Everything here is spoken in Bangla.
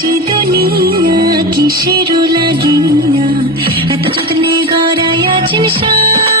জিতনিয়া কিসের লাগিনা এত যত্নে গড়াইয়াছেন সা